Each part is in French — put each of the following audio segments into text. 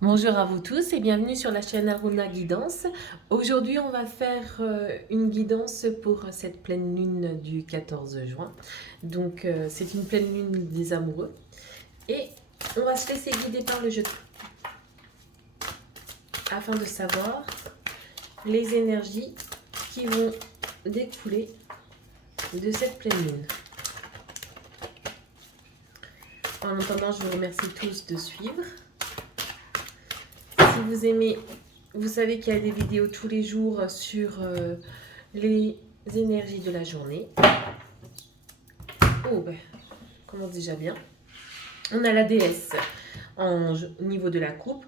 Bonjour à vous tous et bienvenue sur la chaîne Aruna Guidance. Aujourd'hui, on va faire une guidance pour cette pleine lune du 14 juin. Donc, c'est une pleine lune des amoureux. Et on va se laisser guider par le jeu afin de savoir les énergies qui vont découler de cette pleine lune. En attendant, je vous remercie tous de suivre. Si vous aimez, vous savez qu'il y a des vidéos tous les jours sur les énergies de la journée. Oh, ben, commence déjà bien. On a la déesse au niveau de la coupe.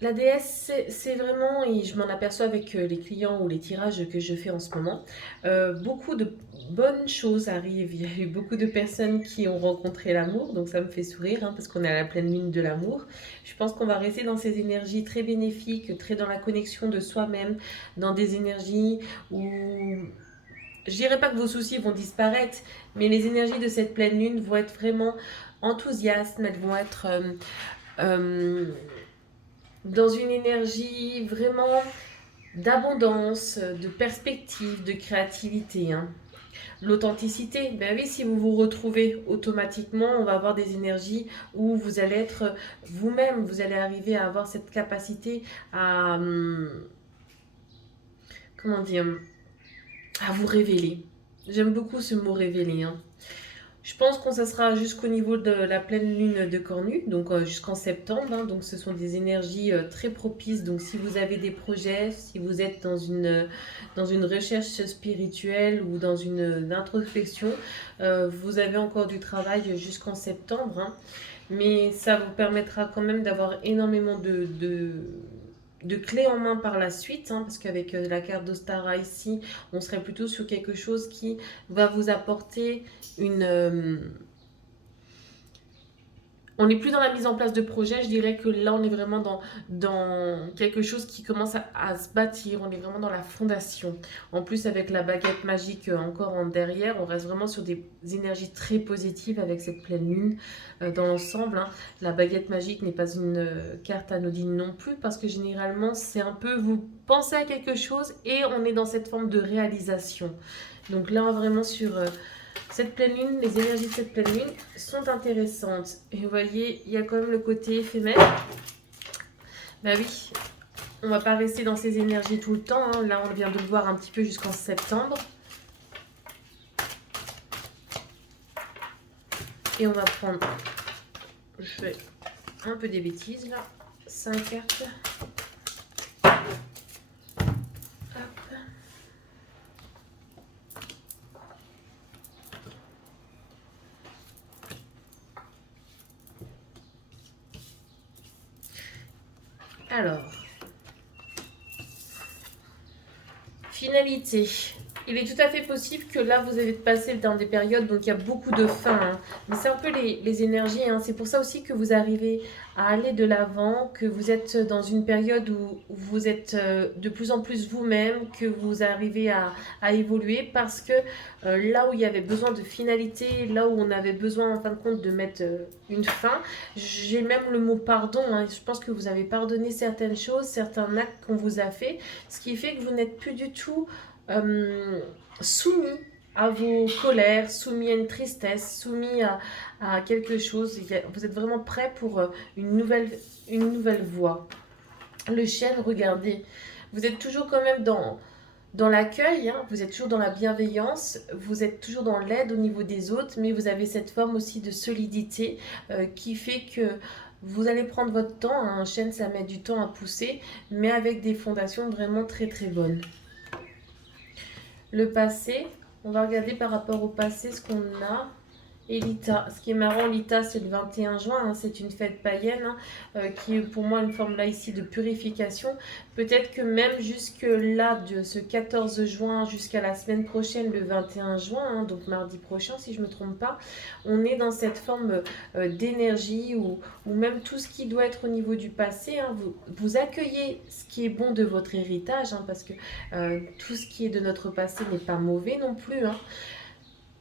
La déesse, c'est vraiment, et je m'en aperçois avec les clients ou les tirages que je fais en ce moment, beaucoup de bonnes choses arrivent. Il y a eu beaucoup de personnes qui ont rencontré l'amour, donc ça me fait sourire, parce qu'on est à la pleine lune de l'amour. Je pense qu'on va rester dans ces énergies très bénéfiques, très dans la connexion de soi-même, dans des énergies où je dirais pas que vos soucis vont disparaître, mais les énergies de cette pleine lune vont être vraiment enthousiastes, elles vont être euh, dans une énergie vraiment d'abondance, de perspective, de créativité. L'authenticité, ben oui, si vous vous retrouvez automatiquement, on va avoir des énergies où vous allez être vous-même, vous allez arriver à avoir cette capacité à, comment dire, à vous révéler. J'aime beaucoup ce mot révéler. Je pense qu'on ça sera jusqu'au niveau de la pleine lune de Cornu, donc jusqu'en septembre. Donc ce sont des énergies très propices. Donc si vous avez des projets, si vous êtes dans une recherche spirituelle ou dans une introspection, vous avez encore du travail jusqu'en septembre. Mais ça vous permettra quand même d'avoir énormément de clés en main par la suite, parce qu'avec la carte d'Ostara ici, on serait plutôt sur quelque chose qui va vous apporter une, on n'est plus dans la mise en place de projet, je dirais que là on est vraiment dans quelque chose qui commence à se bâtir, on est vraiment dans la fondation. En plus avec la baguette magique encore en derrière, on reste vraiment sur des énergies très positives avec cette pleine lune dans l'ensemble. La baguette magique n'est pas une carte anodine non plus parce que généralement c'est un peu vous pensez à quelque chose et on est dans cette forme de réalisation. Donc là vraiment sur cette pleine lune, les énergies de cette pleine lune sont intéressantes. Et vous voyez, il y a quand même le côté éphémère. Bah oui, on va pas rester dans ces énergies tout le temps. Là, on vient de le voir un petit peu jusqu'en septembre. Et on va prendre, je fais un peu des bêtises là, 5 cartes. Hop. Alors, finalité. Il est tout à fait possible que là, vous avez passé dans des périodes, donc il y a beaucoup de faim. Mais c'est un peu les énergies. C'est pour ça aussi que vous arrivez à aller de l'avant, que vous êtes dans une période où vous êtes de plus en plus vous-même, que vous arrivez à évoluer parce que là où il y avait besoin de finalité, là où on avait besoin en fin de compte de mettre une fin, j'ai même le mot pardon. Je pense que vous avez pardonné certaines choses, certains actes qu'on vous a fait, ce qui fait que vous n'êtes plus du tout soumis à vos colères, soumis à une tristesse, soumis à quelque chose. Vous êtes vraiment prêt pour une nouvelle voie. Le chêne, regardez, vous êtes toujours quand même dans l'accueil, vous êtes toujours dans la bienveillance, vous êtes toujours dans l'aide au niveau des autres, mais vous avez cette forme aussi de solidité qui fait que vous allez prendre votre temps. Un chêne, ça met du temps à pousser, mais avec des fondations vraiment très très bonnes. Le passé, on va regarder par rapport au passé ce qu'on a. Et l'ITA, ce qui est marrant, l'ITA c'est le 21 juin, c'est une fête païenne qui est pour moi une forme là ici de purification. Peut-être que même jusque là, de ce 14 juin jusqu'à la semaine prochaine, le 21 juin, donc mardi prochain si je ne me trompe pas, on est dans cette forme d'énergie ou même tout ce qui doit être au niveau du passé. Vous accueillez ce qui est bon de votre héritage parce que tout ce qui est de notre passé n'est pas mauvais non plus.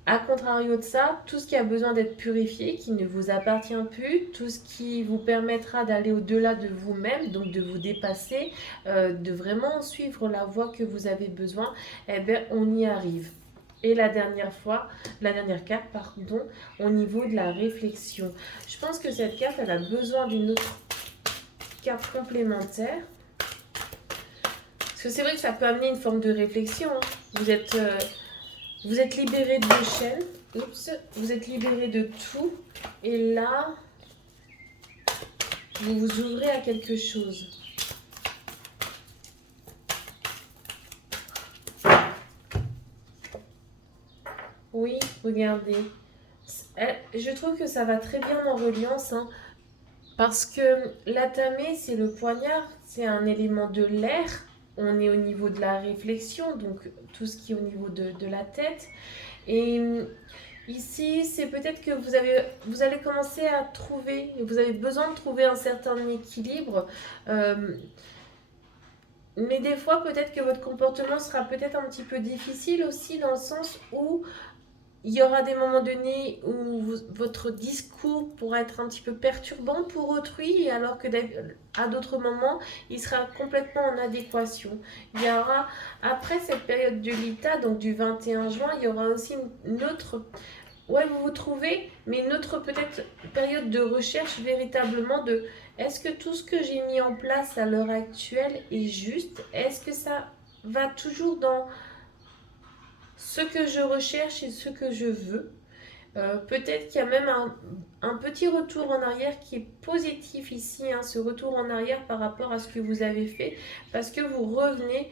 À contrario de ça, tout ce qui a besoin d'être purifié, qui ne vous appartient plus, tout ce qui vous permettra d'aller au-delà de vous-même, donc de vous dépasser, de vraiment suivre la voie que vous avez besoin, eh bien, on y arrive. Et la dernière carte, pardon, au niveau de la réflexion. Je pense que cette carte, elle a besoin d'une autre carte complémentaire. Parce que c'est vrai que ça peut amener une forme de réflexion. Hein. Vous êtes libéré de vos chaînes. Oups, vous êtes libéré de tout. Et là, vous vous ouvrez à quelque chose. Oui, regardez. Je trouve que ça va très bien en reliance, hein, parce que l'atamé, c'est le poignard, c'est un élément de l'air. On est au niveau de la réflexion, donc tout ce qui est au niveau de la tête. Et ici, c'est peut-être que vous allez commencer à trouver, vous avez besoin de trouver un certain équilibre. Mais des fois, peut-être que votre comportement sera peut-être un petit peu difficile aussi, dans le sens où il y aura des moments donnés où votre discours pourra être un petit peu perturbant pour autrui, alors que à d'autres moments, il sera complètement en adéquation. Il y aura, après cette période de l'ITA, donc du 21 juin, il y aura aussi une autre... Ouais, vous vous trouvez, mais une autre peut-être période de recherche véritablement de est-ce que tout ce que j'ai mis en place à l'heure actuelle est juste? Est-ce que ça va toujours dans ce que je recherche et ce que je veux? Peut-être qu'il y a même un petit retour en arrière qui est positif ici, hein, ce retour en arrière par rapport à ce que vous avez fait, parce que vous revenez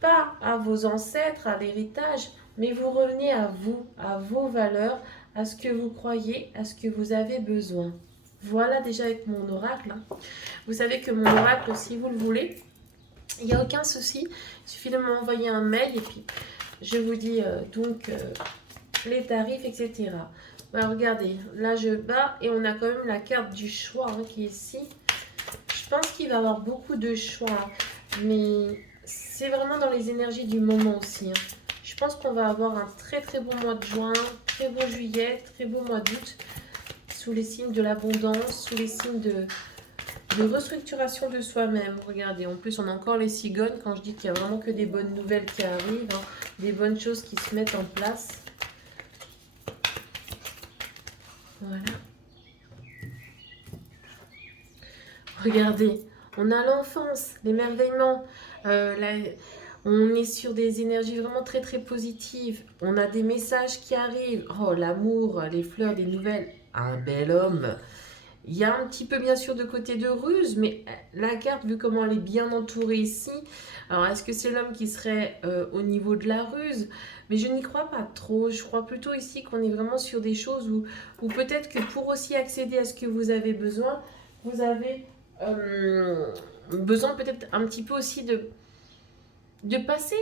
pas à vos ancêtres, à l'héritage, mais vous revenez à vous, à vos valeurs, à ce que vous croyez, à ce que vous avez besoin. Voilà déjà avec mon oracle. Hein. Vous savez que mon oracle, si vous le voulez, il n'y a aucun souci. Il suffit de m'envoyer un mail et puis je vous dis les tarifs, etc. Bah, regardez, là je bats et on a quand même la carte du choix hein, qui est ici. Je pense qu'il va y avoir beaucoup de choix, hein, mais c'est vraiment dans les énergies du moment aussi. Hein. Je pense qu'on va avoir un très très bon mois de juin, très beau juillet, très beau mois d'août, sous les signes de l'abondance, sous les signes de restructuration de soi-même. Regardez, en plus on a encore les cigognes quand je dis qu'il n'y a vraiment que des bonnes nouvelles qui arrivent, hein, des bonnes choses qui se mettent en place. Voilà. Regardez, on a l'enfance, l'émerveillement. On est sur des énergies vraiment très très positives. On a des messages qui arrivent. Oh, l'amour, les fleurs, des nouvelles. Un bel homme. Il y a un petit peu bien sûr de côté de ruse, mais la carte, vu comment elle est bien entourée ici, alors est-ce que c'est l'homme qui serait au niveau de la ruse? Mais je n'y crois pas trop. Je crois plutôt ici qu'on est vraiment sur des choses où peut-être que pour aussi accéder à ce que vous avez besoin, vous avez besoin peut-être un petit peu aussi de passer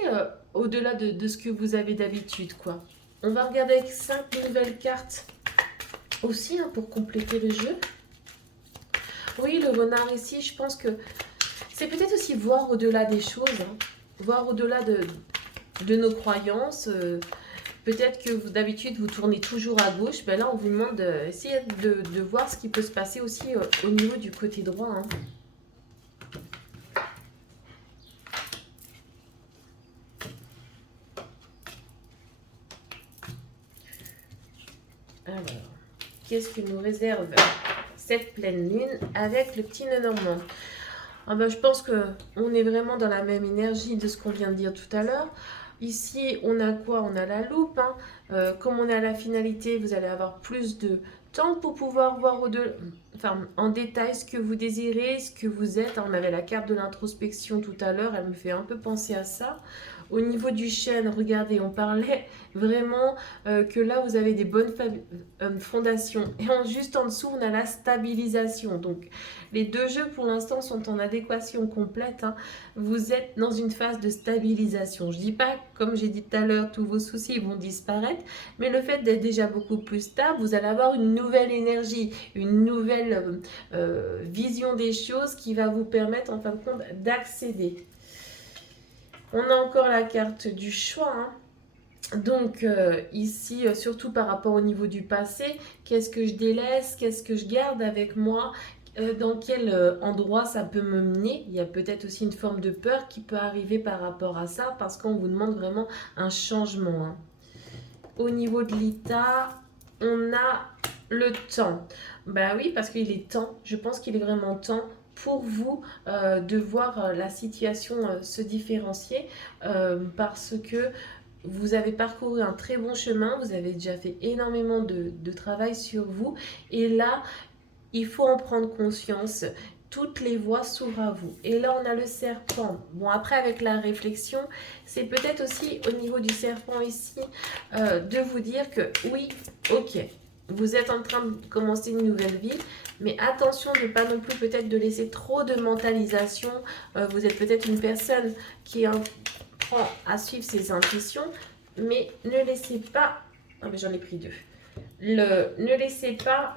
au-delà de ce que vous avez d'habitude, quoi. On va regarder avec 5 nouvelles cartes aussi hein, pour compléter le jeu. Oui, le renard ici, je pense que c'est peut-être aussi voir au-delà des choses, hein, voir au-delà de nos croyances. Peut-être que d'habitude vous tournez toujours à gauche, ben là on vous demande d'essayer de voir ce qui peut se passer aussi au niveau du côté droit. Hein. Alors, qu'est-ce que nous réserve cette pleine lune avec le petit nœud normand? Ah ben, je pense qu'on est vraiment dans la même énergie de ce qu'on vient de dire tout à l'heure. Ici, on a quoi? On a la loupe. Hein. Comme on est à la finalité, vous allez avoir plus de temps pour pouvoir voir en détail ce que vous désirez, ce que vous êtes. On avait la carte de l'introspection tout à l'heure, elle me fait un peu penser à ça. Au niveau du chêne, regardez, on parlait vraiment que là, vous avez des bonnes fondations. Et juste en dessous, on a la stabilisation. Donc, les deux jeux, pour l'instant, sont en adéquation complète. Hein. Vous êtes dans une phase de stabilisation. Je ne dis pas, comme j'ai dit tout à l'heure, tous vos soucis vont disparaître. Mais le fait d'être déjà beaucoup plus stable, vous allez avoir une nouvelle énergie, une nouvelle vision des choses qui va vous permettre, en fin de compte, d'accéder. On a encore la carte du choix. Hein. Donc ici, surtout par rapport au niveau du passé, qu'est-ce que je délaisse, qu'est-ce que je garde avec moi, dans quel endroit ça peut me mener. Il y a peut-être aussi une forme de peur qui peut arriver par rapport à ça parce qu'on vous demande vraiment un changement, hein. Au niveau de l'état, on a le temps. Bah oui, parce qu'il est temps, je pense qu'il est vraiment temps pour vous de voir la situation se différencier parce que vous avez parcouru un très bon chemin, vous avez déjà fait énormément de travail sur vous et là, il faut en prendre conscience. Toutes les voies s'ouvrent à vous. Et là, on a le serpent. Bon, après, avec la réflexion, c'est peut-être aussi au niveau du serpent ici, de vous dire que oui, ok, vous êtes en train de commencer une nouvelle vie, mais attention de ne pas non plus peut-être de laisser trop de mentalisation. Vous êtes peut-être une personne qui apprend à suivre ses intuitions, mais ne laissez pas... Ah, mais j'en ai pris deux. Ne laissez pas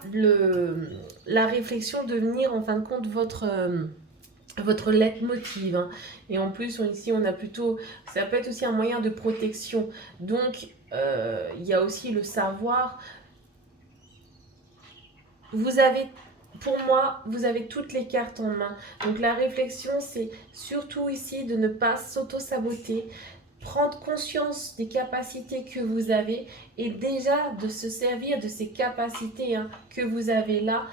la réflexion devenir en fin de compte votre leitmotiv, hein. Et en plus, ici, on a plutôt... Ça peut être aussi un moyen de protection. Donc, il y a aussi le savoir. Vous avez... Pour moi, vous avez toutes les cartes en main. Donc la réflexion, c'est surtout ici de ne pas s'auto-saboter, prendre conscience des capacités que vous avez et déjà de se servir de ces capacités, hein, que vous avez là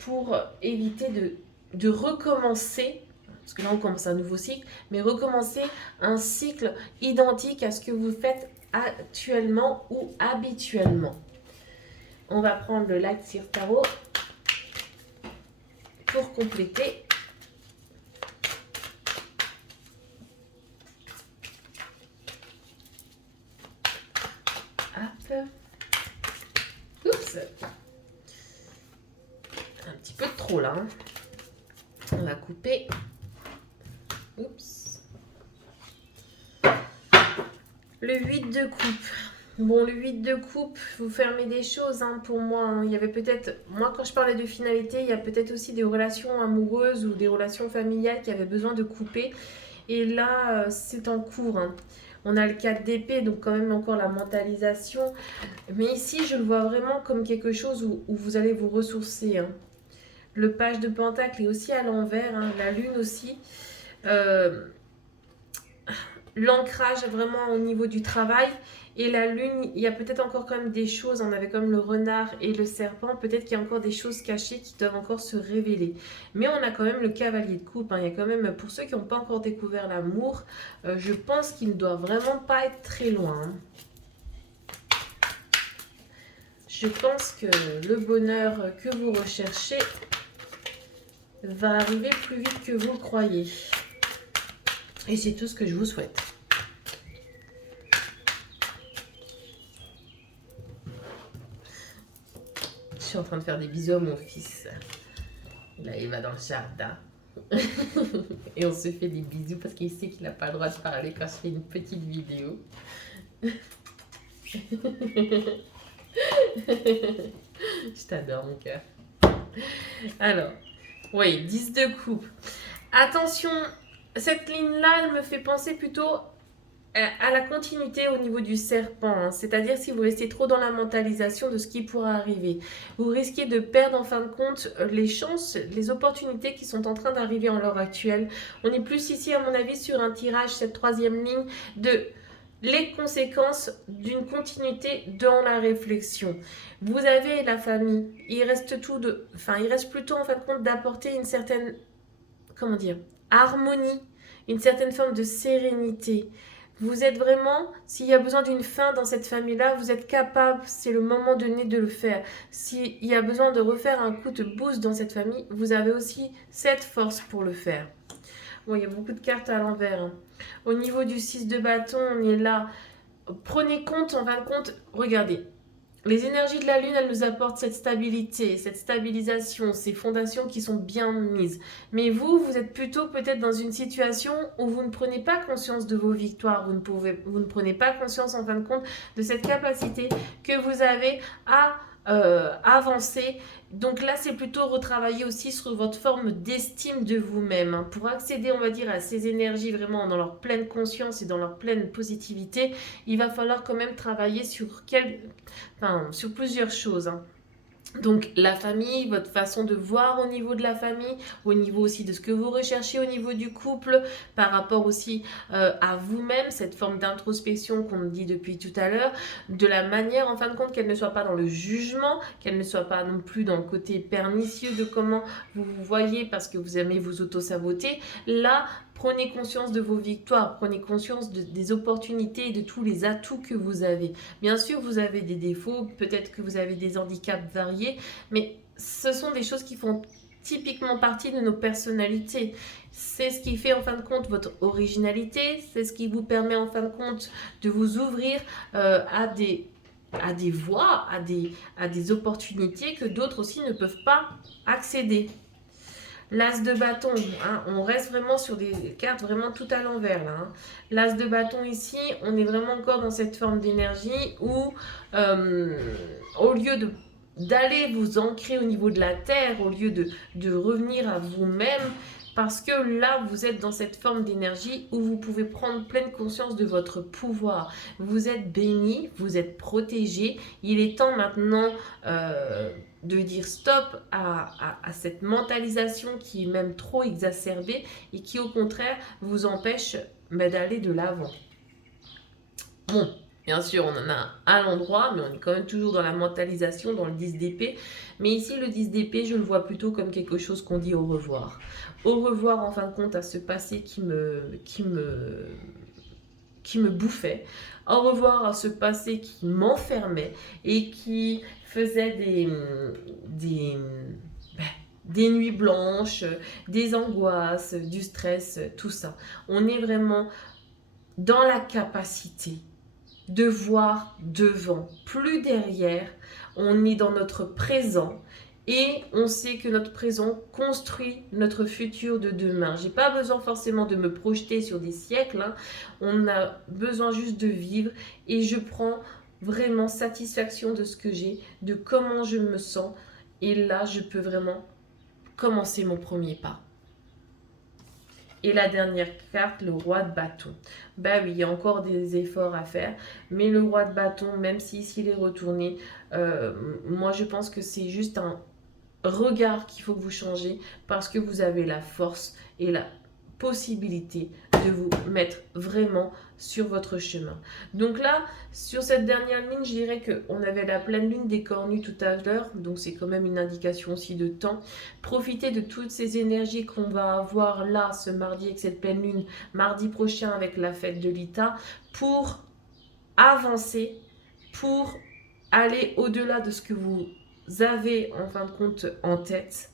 pour éviter de recommencer, parce que là on commence un nouveau cycle, mais recommencer un cycle identique à ce que vous faites actuellement ou habituellement. On va prendre le lac Sir Tarot pour compléter. Hop. Oups. Un petit peu de trop là, hein. On va couper. Oups. Le 8 de coupe. Bon, le 8 de coupe, vous fermez des choses, hein, pour moi, hein. Il y avait peut-être, moi quand je parlais de finalité, il y a peut-être aussi des relations amoureuses ou des relations familiales qui avaient besoin de couper. Et là, c'est en cours, hein. On a le 4 d'épée, donc quand même encore la mentalisation. Mais ici, je le vois vraiment comme quelque chose où vous allez vous ressourcer, hein. Le page de pentacle est aussi à l'envers, hein, la lune aussi. L'ancrage vraiment au niveau du travail. Et la lune, il y a peut-être encore quand même des choses, on avait comme le renard et le serpent, peut-être qu'il y a encore des choses cachées qui doivent encore se révéler. Mais on a quand même le cavalier de coupe, hein. Il y a quand même, pour ceux qui n'ont pas encore découvert l'amour, je pense qu'il ne doit vraiment pas être très loin, hein. Je pense que le bonheur que vous recherchez va arriver plus vite que vous le croyez. Et c'est tout ce que je vous souhaite. Je suis en train de faire des bisous à mon fils. Là, il va dans le jardin. Et on se fait des bisous parce qu'il sait qu'il n'a pas le droit de parler quand je fais une petite vidéo. Je t'adore, mon cœur. Alors, oui, 10 de coupe. Attention, cette ligne-là, elle me fait penser plutôt à la continuité au niveau du serpent, hein. C'est-à-dire si vous restez trop dans la mentalisation de ce qui pourra arriver, vous risquez de perdre en fin de compte les chances, les opportunités qui sont en train d'arriver en l'heure actuelle. On est plus ici à mon avis sur un tirage, cette troisième ligne, de les conséquences d'une continuité dans la réflexion. Vous avez la famille, il reste plutôt en fin de compte d'apporter une certaine, comment dire, harmonie, une certaine forme de sérénité. Vous êtes vraiment, s'il y a besoin d'une fin dans cette famille-là, vous êtes capable, c'est le moment donné de le faire. S'il y a besoin de refaire un coup de boost dans cette famille, vous avez aussi cette force pour le faire. Bon, il y a beaucoup de cartes à l'envers, hein. Au niveau du 6 de bâton, on est là. Prenez compte, en fin de compte, regardez. Les énergies de la Lune, elles nous apportent cette stabilité, cette stabilisation, ces fondations qui sont bien mises. Mais vous êtes plutôt peut-être dans une situation où vous ne prenez pas conscience de vos victoires, vous ne prenez pas conscience en fin de compte de cette capacité que vous avez à avancer. Donc là, c'est plutôt retravailler aussi sur votre forme d'estime de vous-même, hein. Pour accéder, on va dire, à ces énergies vraiment dans leur pleine conscience et dans leur pleine positivité, il va falloir quand même travailler sur plusieurs choses, hein. Donc la famille, votre façon de voir au niveau de la famille, au niveau aussi de ce que vous recherchez au niveau du couple, par rapport aussi à vous-même, cette forme d'introspection qu'on dit depuis tout à l'heure, de la manière en fin de compte qu'elle ne soit pas dans le jugement, qu'elle ne soit pas non plus dans le côté pernicieux de comment vous vous voyez parce que vous aimez vous auto-saboter. Là, prenez conscience de vos victoires, prenez conscience des opportunités et de tous les atouts que vous avez. Bien sûr, vous avez des défauts, peut-être que vous avez des handicaps variés, mais ce sont des choses qui font typiquement partie de nos personnalités. C'est ce qui fait en fin de compte votre originalité, c'est ce qui vous permet en fin de compte de vous ouvrir à des voies, à des opportunités que d'autres aussi ne peuvent pas accéder. L'as de bâton, hein, on reste vraiment sur des cartes vraiment tout à l'envers là, hein. L'as de bâton ici, on est vraiment encore dans cette forme d'énergie où au lieu d'aller vous ancrer au niveau de la terre, au lieu de revenir à vous-même, parce que là, vous êtes dans cette forme d'énergie où vous pouvez prendre pleine conscience de votre pouvoir. Vous êtes béni, vous êtes protégé. Il est temps maintenant de dire stop à cette mentalisation qui est même trop exacerbée et qui au contraire vous empêche d'aller de l'avant. Bon, bien sûr, on en a à l'endroit, mais on est quand même toujours dans la mentalisation, dans le 10 d'épée. Mais ici, le 10 d'épée, je le vois plutôt comme quelque chose qu'on dit au revoir. Au revoir, en fin de compte, à ce passé qui me bouffait. Au revoir à ce passé qui m'enfermait et qui faisait des nuits blanches, des angoisses, du stress, tout ça. On est vraiment dans la capacité de voir devant, plus derrière. On est dans notre présent et on sait que notre présent construit notre futur de demain. J'ai pas besoin forcément de me projeter sur des siècles, hein. On a besoin juste de vivre et je prends vraiment satisfaction de ce que j'ai, de comment je me sens. Et là, je peux vraiment commencer mon premier pas. Et la dernière carte, le roi de bâton. Bah oui, il y a encore des efforts à faire, mais le roi de bâton, même s'il est retourné, moi je pense que c'est juste un regard qu'il faut que vous changez parce que vous avez la force et la possibilité de vous mettre vraiment sur votre chemin. Donc là, sur cette dernière ligne, je dirais qu'on avait la pleine lune des cornues tout à l'heure, donc c'est quand même une indication aussi de temps. Profitez de toutes ces énergies qu'on va avoir là ce mardi avec cette pleine lune, mardi prochain avec la fête de l'Ita, pour avancer, pour aller au-delà de ce que vous avez en fin de compte en tête,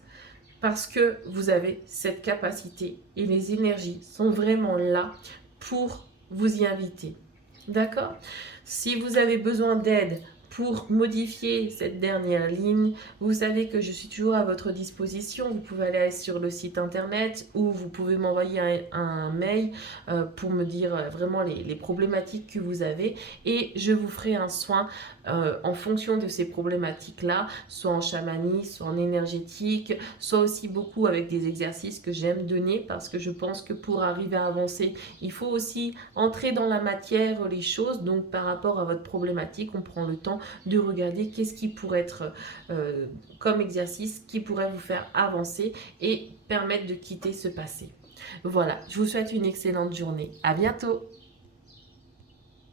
parce que vous avez cette capacité et les énergies sont vraiment là pour vous y inviter. D'accord? Si vous avez besoin d'aide pour modifier cette dernière ligne, vous savez que je suis toujours à votre disposition. Vous pouvez aller sur le site internet ou vous pouvez m'envoyer un mail pour me dire vraiment les problématiques que vous avez et je vous ferai un soin en fonction de ces problématiques-là, soit en chamanisme, soit en énergétique, soit aussi beaucoup avec des exercices que j'aime donner parce que je pense que pour arriver à avancer, il faut aussi entrer dans la matière, les choses. Donc par rapport à votre problématique, on prend le temps de regarder qu'est-ce qui pourrait être comme exercice qui pourrait vous faire avancer et permettre de quitter ce passé. Voilà, je vous souhaite une excellente journée. À bientôt!